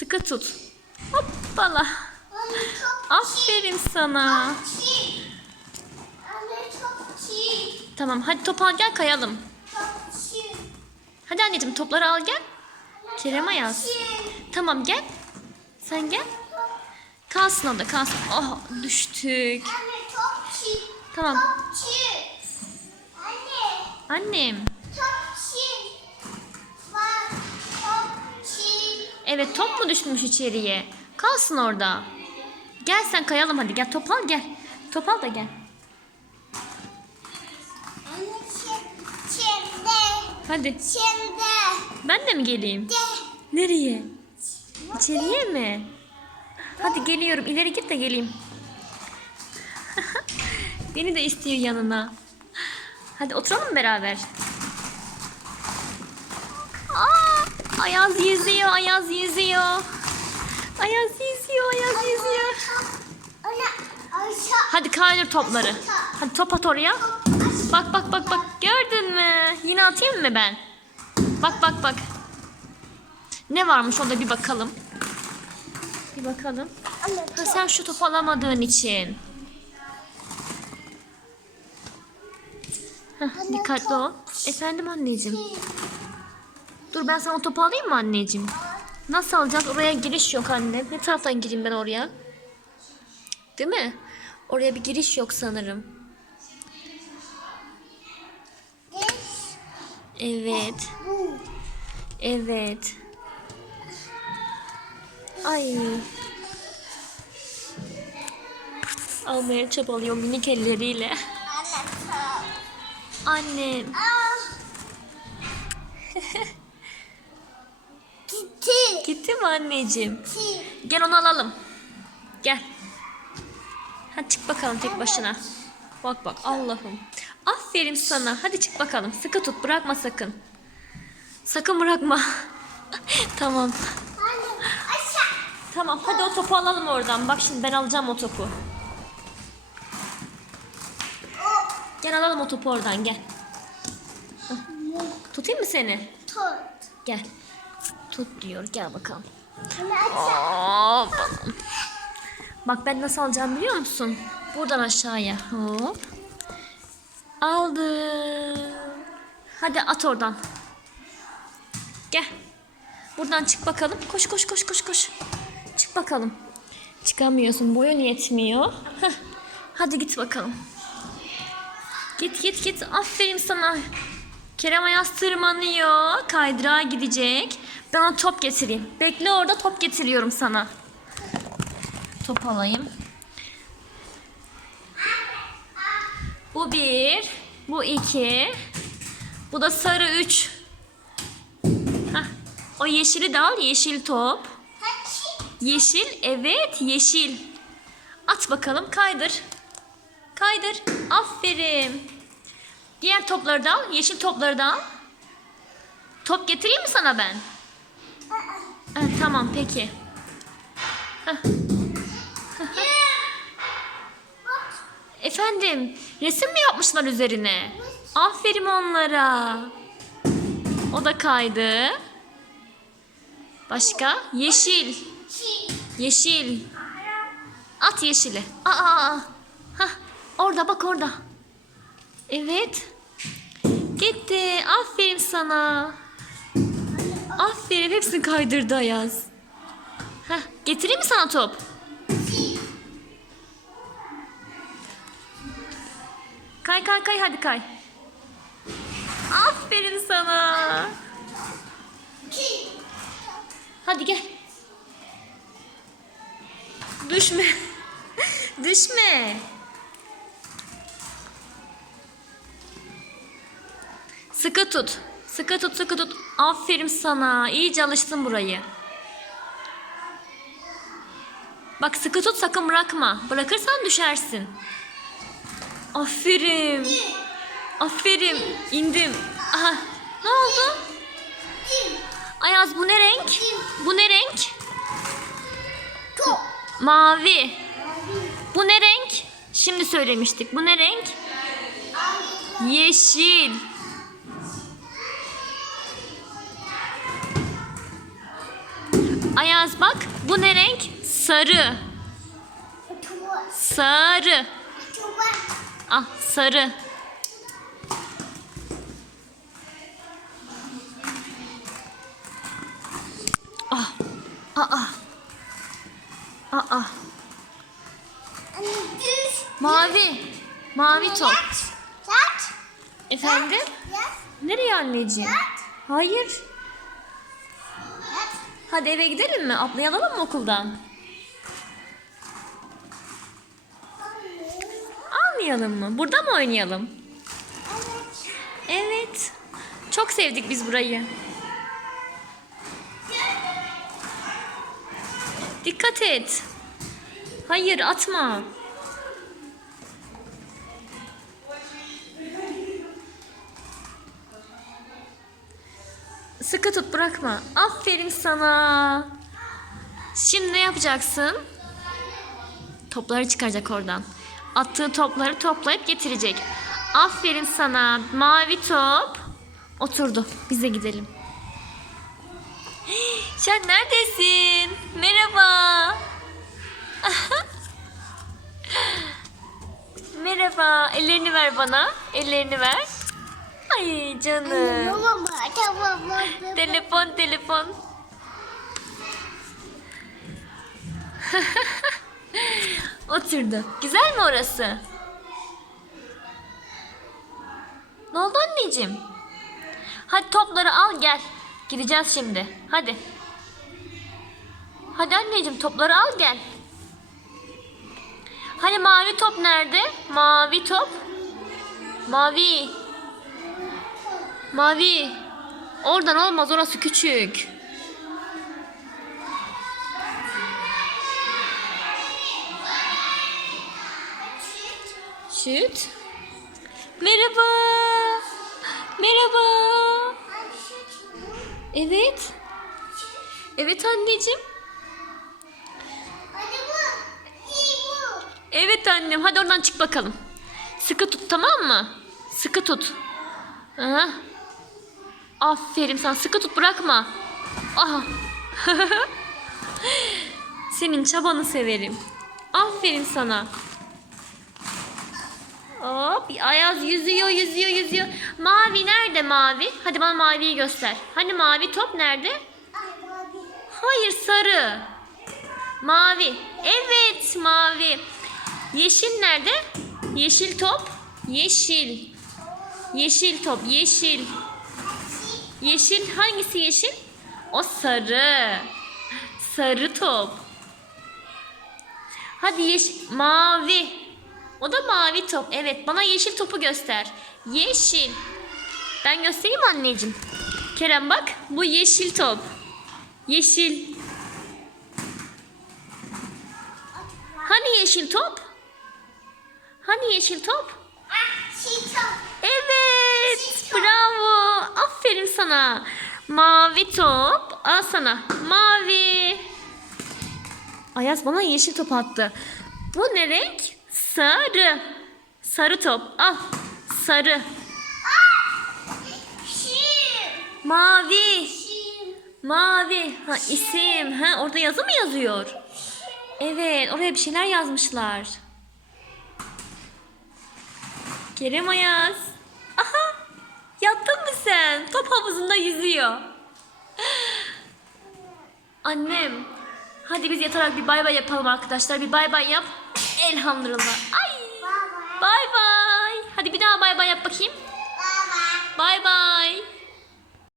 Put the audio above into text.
Sıkı tut. Hoppala. Aferin sana. Tamam hadi topu al gel kayalım. Hadi anneciğim topları al gel. Kerem Ayaz. Tamam gel. Sen gel. Kalsın orada kalsın. Oh düştük. Tamam. Annem. çok çiğ. Bak çok çiğ. Evet top mu düşmüş içeriye? Kalsın orada. Gel sen kayalım hadi gel top al gel. Top al da gel. Şimdi. Hadi. Şimdi. Ben de mi geleyim? De. Nereye? İçeriye mi? Hadi geliyorum. İleri git de geleyim. Beni de istiyor yanına. Hadi oturalım beraber. Aa, Ayaz yüzüyor, Ayaz yüzüyor. Ayaz yüzüyor, Ayaz yüzüyor. Hadi kaydır topları. Hadi top at oraya. Bak bak bak bak. Gördün mü? Yine atayım mı ben? Bak bak bak. Ne varmış onda bir bakalım. Bir bakalım. Ha, sen şu topu alamadığın için. Heh, dikkatli ol. Efendim anneciğim. Dur ben sana topu alayım mı anneciğim? Nasıl alacağız? Oraya giriş yok anne. Ne taraftan gireyim ben oraya? Değil mi? Oraya bir giriş yok sanırım. Evet. Evet. Ay. Almaya çabalıyor minik elleriyle. Anne. Annem. Gitti. Mi anneciğim? Gel onu alalım. Gel. Hadi çık bakalım tek başına. Bak bak Allah'ım. Aferin sana. Hadi çık bakalım. Sıkı tut. Bırakma sakın. Sakın bırakma. tamam. Tamam hadi o topu alalım oradan. Bak şimdi ben alacağım o topu. Gel alalım o topu oradan gel. Tutayım mı seni? Tut. Gel. Tut diyor. Gel bakalım. Aşağı. Hop. Bak ben nasıl alacağım biliyor musun? Buradan aşağıya. Hop. Aldım. Hadi at oradan. Gel. Buradan çık bakalım. Koş koş koş koş koş. Çık bakalım. Çıkamıyorsun. Boyun yetmiyor. Heh. Hadi git bakalım. Git git git. Aferin sana. Kerem Ayaz tırmanıyor. Kaydırağa gidecek. Ben ona top getireyim. Bekle orada top getiriyorum sana. Top alayım. Bu bir. Bu iki. Bu da sarı üç. Hah. O yeşili de al. Yeşil top. Yeşil. Evet yeşil. At bakalım. Kaydır. Kaydır. Aferin. Diğer topları da al. Yeşil topları da al. Top getireyim mi sana ben? Ha, tamam peki. Efendim, resim mi yapmışlar üzerine? Aferin onlara. O da kaydı. Başka? Yeşil. Yeşil. At yeşili. Aa, aa. Hah, orada bak orada. Evet. Gitti. Aferin sana. Aferin. Hepsini kaydırdı Ayaz. Heh, getireyim mi sana top? Kay kay kay hadi kay. Aferin sana. Hadi gel. Düşme. Düşme. Sıkı tut. Sıkı tut, sıkı tut. Aferin sana. İyice alıştın burayı. Bak sıkı tut sakın bırakma. Bırakırsan düşersin. Aferin. Aferin. İndim. Aha. Ne oldu? Ayaz bu ne renk? Bu ne renk? Mavi. Bu ne renk? Şimdi söylemiştik. Bu ne renk? Yeşil. Ayaz bak bu ne renk? Sarı. Sarı. Ah sarı. Ah. Aa. Aa. Anne düz. Mavi. Mavi top. Efendim? Nereye anneciğim? Hayır. Hadi eve gidelim mi? Atlayalım mı okuldan? Almayalım mı? Burada mı oynayalım? Evet. Evet. Çok sevdik biz burayı. Dikkat et. Hayır atma. Sıkı tut bırakma. Aferin sana. Şimdi ne yapacaksın? Topları çıkaracak oradan. Attığı topları toplayıp getirecek. Aferin sana. Mavi top. Oturdu. Biz de gidelim. Sen neredesin? Merhaba. Merhaba. Ellerini ver bana. Ellerini ver. Ay canım. Telefon telefon. Oturdu. Güzel mi orası? Ne oldu anneciğim? Hadi topları al gel. Gideceğiz şimdi. Hadi. Hadi anneciğim topları al gel. Hani mavi top nerede? Mavi top. Mavi. Mavi. Oradan olmaz orası küçük. Şut. Merhaba. Merhaba. Evet. Evet anneciğim. Evet annem. Hadi oradan çık bakalım. Sıkı tut tamam mı? Sıkı tut. Aha. Aferin sana. Sıkı tut bırakma. Aha. Senin çabanı severim. Aferin sana. Hop. Ayaz yüzüyor, yüzüyor, yüzüyor. Mavi nerede mavi? Hadi bana maviyi göster. Hani mavi top nerede? Hayır sarı. Mavi. Evet mavi. Yeşil nerede? Yeşil top. Yeşil. Yeşil top. Yeşil. Yeşil hangisi yeşil? O sarı. Sarı top. Hadi yeşil. Mavi. O da mavi top. Evet bana yeşil topu göster. Yeşil. Ben göstereyim anneciğim. Kerem bak bu yeşil top. Yeşil. Hani yeşil top? Hani yeşil top? Şito. Evet. Aferin sana. Mavi top. Al sana. Mavi. Ayaz bana yeşil top attı. Bu ne renk? Sarı. Sarı top. Al. Sarı. Mavi. Mavi. Ha isim. Ha orada yazı mı yazıyor? Evet, oraya bir şeyler yazmışlar. Kerem Ayaz. Aha! Yattın mı sen? Top havuzunda yüzüyor. Annem. Hadi biz yatarak bir bay bay yapalım arkadaşlar. Bir bay bay yap. Elhamdülillah. Ay! Bay bay. Hadi bir daha bay bay yap bakayım. Bay bay.